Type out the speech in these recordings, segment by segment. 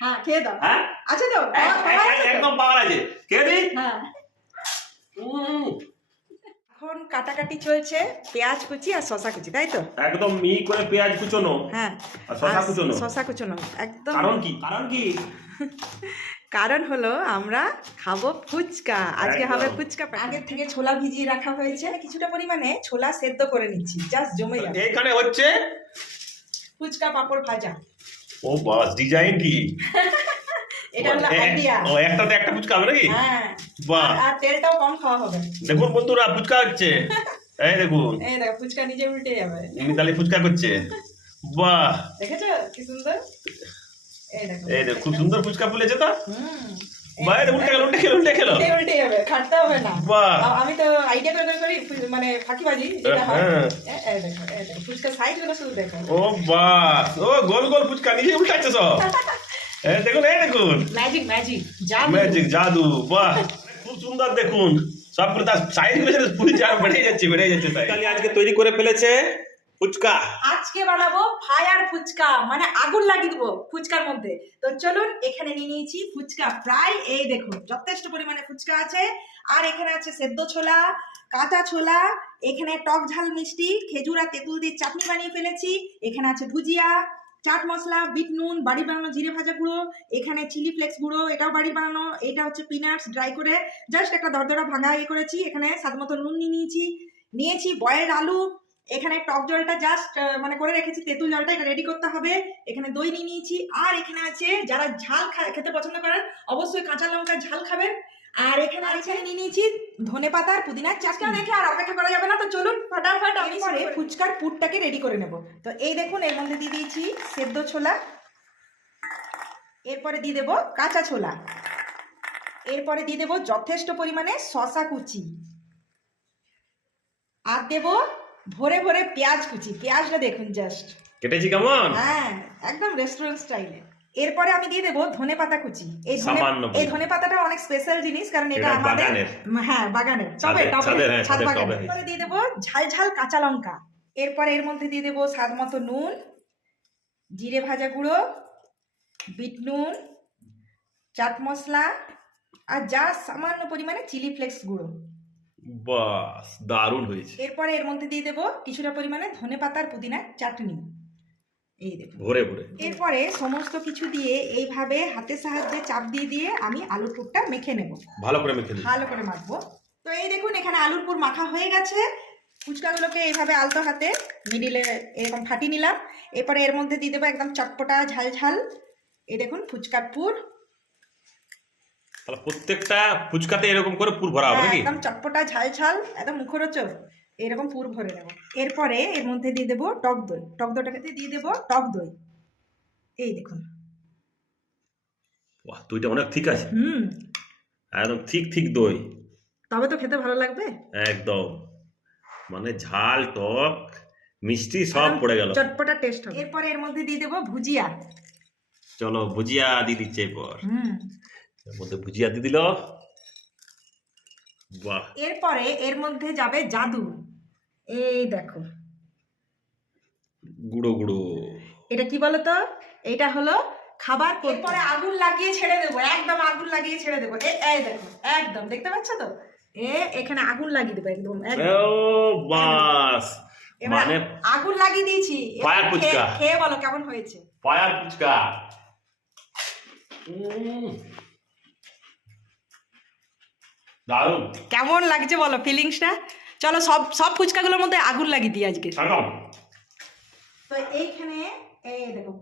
হ্যাঁ খেয়ে দাও। হ্যাঁ আচ্ছা দাও একদম পাওয়ার আছে, খেয়ে দিই। হ্যাঁ এখন কাটাকাটি চলছে, পেঁয়াজ কুচি আর শসা কুচি, তাই তো? একদম মিহি করে পেঁয়াজ কুচোনো হ্যাঁ আর শসা কুচোনো। শসা কুচোনো একদম। কারণ কি? কারণ কি? কারণ হলো আমরা খাবো ফুচকা, আজকে একদম। হবে ফুচকা। আগের থেকে ছোলা ভিজিয়ে রাখা হয়েছে, কিছুটা পরিমাণে ছোলা সেদ্ধ করে নিচ্ছি, জাস্ট জমে যাবে। এখানে হচ্ছে ফুচকা পাপড় ভাজা। ও বাস, ডিজাইন কি? এটা হলো আইডিয়া। ও একটাতে একটা ফুচকা হবে নাকি? হ্যাঁ বাহ, আর তেলটাও কম খাওয়া হবে। দেখুন বন্ধুরা ফুচকা হচ্ছে, এই দেখুন এই দেখো ফুচকা নিজে উল্টে যাবে। মিতালি ফুচকা করছে। বাহ, দেখেছো কি সুন্দর? এই দেখো এই দেখো খুব সুন্দর ফুচকা ফুলেছে তো। হুম বাহ, এই উল্টে গেল, উল্টে গেল, উল্টে গেল। উল্টে যাবে, খাটতে হবে না। বাহ, আমি তো আইডিয়া করে করি মানে ফাঁকিবাজি যেটা হয়। হ্যাঁ। এই দেখো এই দেখো ফুচকা সাইজ গুলো শুধু দেখো। ও বাহ, ও গোল গোল ফুচকা নিজে উল্টাচ্ছে সব। এই দেখুন, এই দেখুন ম্যাজিক ম্যাজিক জাদু। ম্যাজিক জাদু। বাহ, খুব সুন্দর দেখুন, সবগুলো তার সাইজ গুলো ফুচকা বেড়ে যাচ্ছে, বেড়ে যাচ্ছে। তাই আজকে তৈরি করে ফেলেছে ফুচকা। আজকে বানাবো ফায়ার ফুচকা, মানে আগুন লাগিয়ে দেবো ফুচকার মধ্যে। তো চলুন, এখানে নিয়ে নিয়েছি ফুচকা ফ্রাই। এই দেখুন যথেষ্ট পরিমাণে ফুচকা আছে। আর এখানে আছে সেদ্ধ ছোলা, কাঁচা ছোলা, এখানে টক ঝাল মিষ্টি, খেজুর আর তেঁতুল দিয়ে চাটনি বানিয়ে ফেলেছি। এখানে আছে ভুজিয়া, চাট মশলা, বিট নুন, বাড়ির বানানো জিরে ভাজা গুঁড়ো, এখানে চিলি ফ্লেক্স গুঁড়ো, এটাও বাড়ির বানানো। এটা হচ্ছে পিনাটস ড্রাই করে জাস্ট একটা দরদরা ভাঙা করেছি। এখানে স্বাদ মতো নুন নিয়েছি বয়েলড আলু। এখানে টক জলটা জাস্ট মানে করে রেখেছি, তেঁতুল জলটা এটা রেডি করতে হবে। এখানে দই নিয়েছি। আর এখানে আছে যারা ঝাল খেতে পছন্দ করেন অবশ্যই কাঁচা লঙ্কা ঝাল খাবেন। আর এখানে নিয়েছি ধনেপাতা আর পুদিনার চাটনি। দেখে আর অপেক্ষা করা যাবে না, তো চলুন ফটাফট আমি ফুচকার পুরটাকে রেডি করে নেব। তো এই দেখুন এর মধ্যে দিয়ে দিয়েছি সেদ্ধ ছোলা, এরপরে দিয়ে দেবো কাঁচা ছোলা, এরপরে দিয়ে দেবো যথেষ্ট পরিমাণে শসা কুচি, আর দেবো ভরে ভরে পেঁয়াজ কুচি। পেঁয়াজটা দেখুন জাস্ট কেটেছি কেমন? হ্যাঁ একদম রেস্টুরেন্ট স্টাইলে। এরপরে আমি দিয়ে দেবো ধনেপাতা কুচি। এই ধনেপাতাটা অনেক স্পেশাল জিনিস, কারণ এটা আমাদের হ্যাঁ বাগানের ছাদ বাগানের। এরপরে দিয়ে দেবো ঝাল ঝাল কাঁচা লঙ্কা। এরপরে এর মধ্যে দিয়ে দেবো স্বাদ মতো নুন, জিরে ভাজা গুঁড়ো, বিট নুন, চাট মশলা, আর যা সামান্য পরিমাণে চিলি ফ্লেক্স গুঁড়ো। বাস, দারুণ হয়েছে। এরপরে এর মধ্যে দিয়ে দেবো কিছুটা পরিমাণে ধনেপাতার পুদিনার চাটনি। এই দেখুন ভরে ভরে। এরপরে সমস্ত কিছু দিয়ে এইভাবে হাতের সাহায্যে চাপ দিয়ে দিয়ে আমি আলুর পুরটা মেখে নেব। ভালো করে মেখে নেব, ভালো করে মাখবো। তো এই দেখুন এখানে আলুর পুর মাখা হয়ে গেছে। ফুচকাগুলোকে এইভাবে আলতো হাতে মিডিলে এরকম ফাটিয়ে নিলাম। এরপরে এর মধ্যে দিয়ে দেবো একদম চটপটা ঝাল ঝাল এই দেখুন ফুচকার পুর। তাহলে প্রত্যেকটা ফুচকাতে এরকম করে পুর ভরা হবে নাকি? একদম চটপটা ঝাল ঝাল একদম মুখরোচক এরকম পুর ভরে নেব। এরপরে এর মধ্যে দিয়ে দেবো টক দই। টক দইটাকে দিয়ে দেবো টক দই। এই দেখুন বাহ, দইটা অনেক ঠিক আছে। একদম ঠিক ঠিক দই, তবে তো খেতে ভালো লাগবে। একদম মানে ঝাল টক মিষ্টি সব পড়ে গেল, চটপটা টেস্ট হবে। এরপরে এর মধ্যে দিয়ে দেবো ভুজিয়া। চলো ভুজিয়া দিয়ে দিচ্ছে এরপর। এর মধ্যে ভুজিয়া দিয়ে দিল। বাহ, এরপরে এর মধ্যে যাবে জাদু। এই দেখো গুঁড়ো গুঁড়ো। এটা কি বলতো? এটা হলো খাবার। এরপরে আগুন লাগিয়ে ছেড়ে দেবো, একদম আগুন লাগিয়ে ছেড়ে দেবো। এই দেখো একদম দেখতে পাচ্ছ তো, এখানে আগুন লাগিয়ে দেবো একদম। ও বাস, মানে আগুন লাগিয়ে দিয়েছি। ফায়ার ফুচকা খেয়ে বলো কেমন হয়েছে। ফায়ার ফুচকা। দারুণ। কেমন লাগছে বলো ফিলিংসটা? চলো সব ফুচকাগুলোর মধ্যে আগুন লাগিয়ে দিই আজকে। তো এইখানে এই দেখো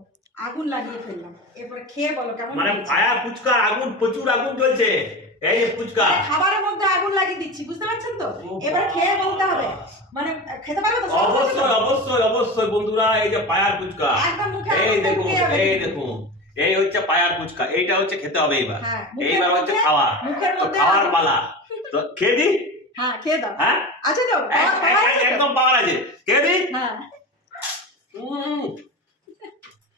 আগুন লাগিয়ে ফেললাম। এরপরে খেয়ে বলো কেমন মানে ফায়ার ফুচকা, আগুন প্রচুর আগুন জ্বলছে। এই যে ফুচকা খাবারের মধ্যে আগুন লাগিয়ে দিচ্ছি, বুঝতে পারছেন তো? এবার খেয়ে বলতে হবে, মানে খেতে পারবে তো? অবশ্যই অবশ্যই অবশ্যই বন্ধুরা, এই যে ফায়ার ফুচকা, এই দেখুন এই দেখুন, এই হচ্ছে ফায়ার ফুচকা। এইটা হচ্ছে খেতে হবে এবার। এইবার হচ্ছে খাওয়া, খাওয়ার পালা। তো খেয়ে দি। হ্যাঁ খেয়ে দাও। হ্যাঁ আচ্ছা দাও, একদম পাওয়ার আছে, খেয়ে দি। হ্যাঁ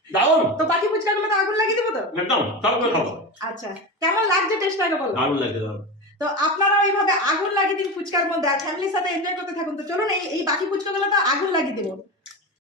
দারুণ। তো বাকি ফুচকাগুলো তো আগুন লাগিয়ে দেবো তো একদম, সবগুলো খাবো। আচ্ছা কেমন লাগছে টেস্ট আগে বলো। দারুণ লাগছে, দারুণ। তো আপনারা এইভাবে আগুন লাগিয়ে দিন ফুচকার মধ্যে, আর ফ্যামিলির সাথে এনজয় করতে থাকুন। তো চলুন এই বাকি ফুচকাগুলো তো আগুন লাগিয়ে দেবো।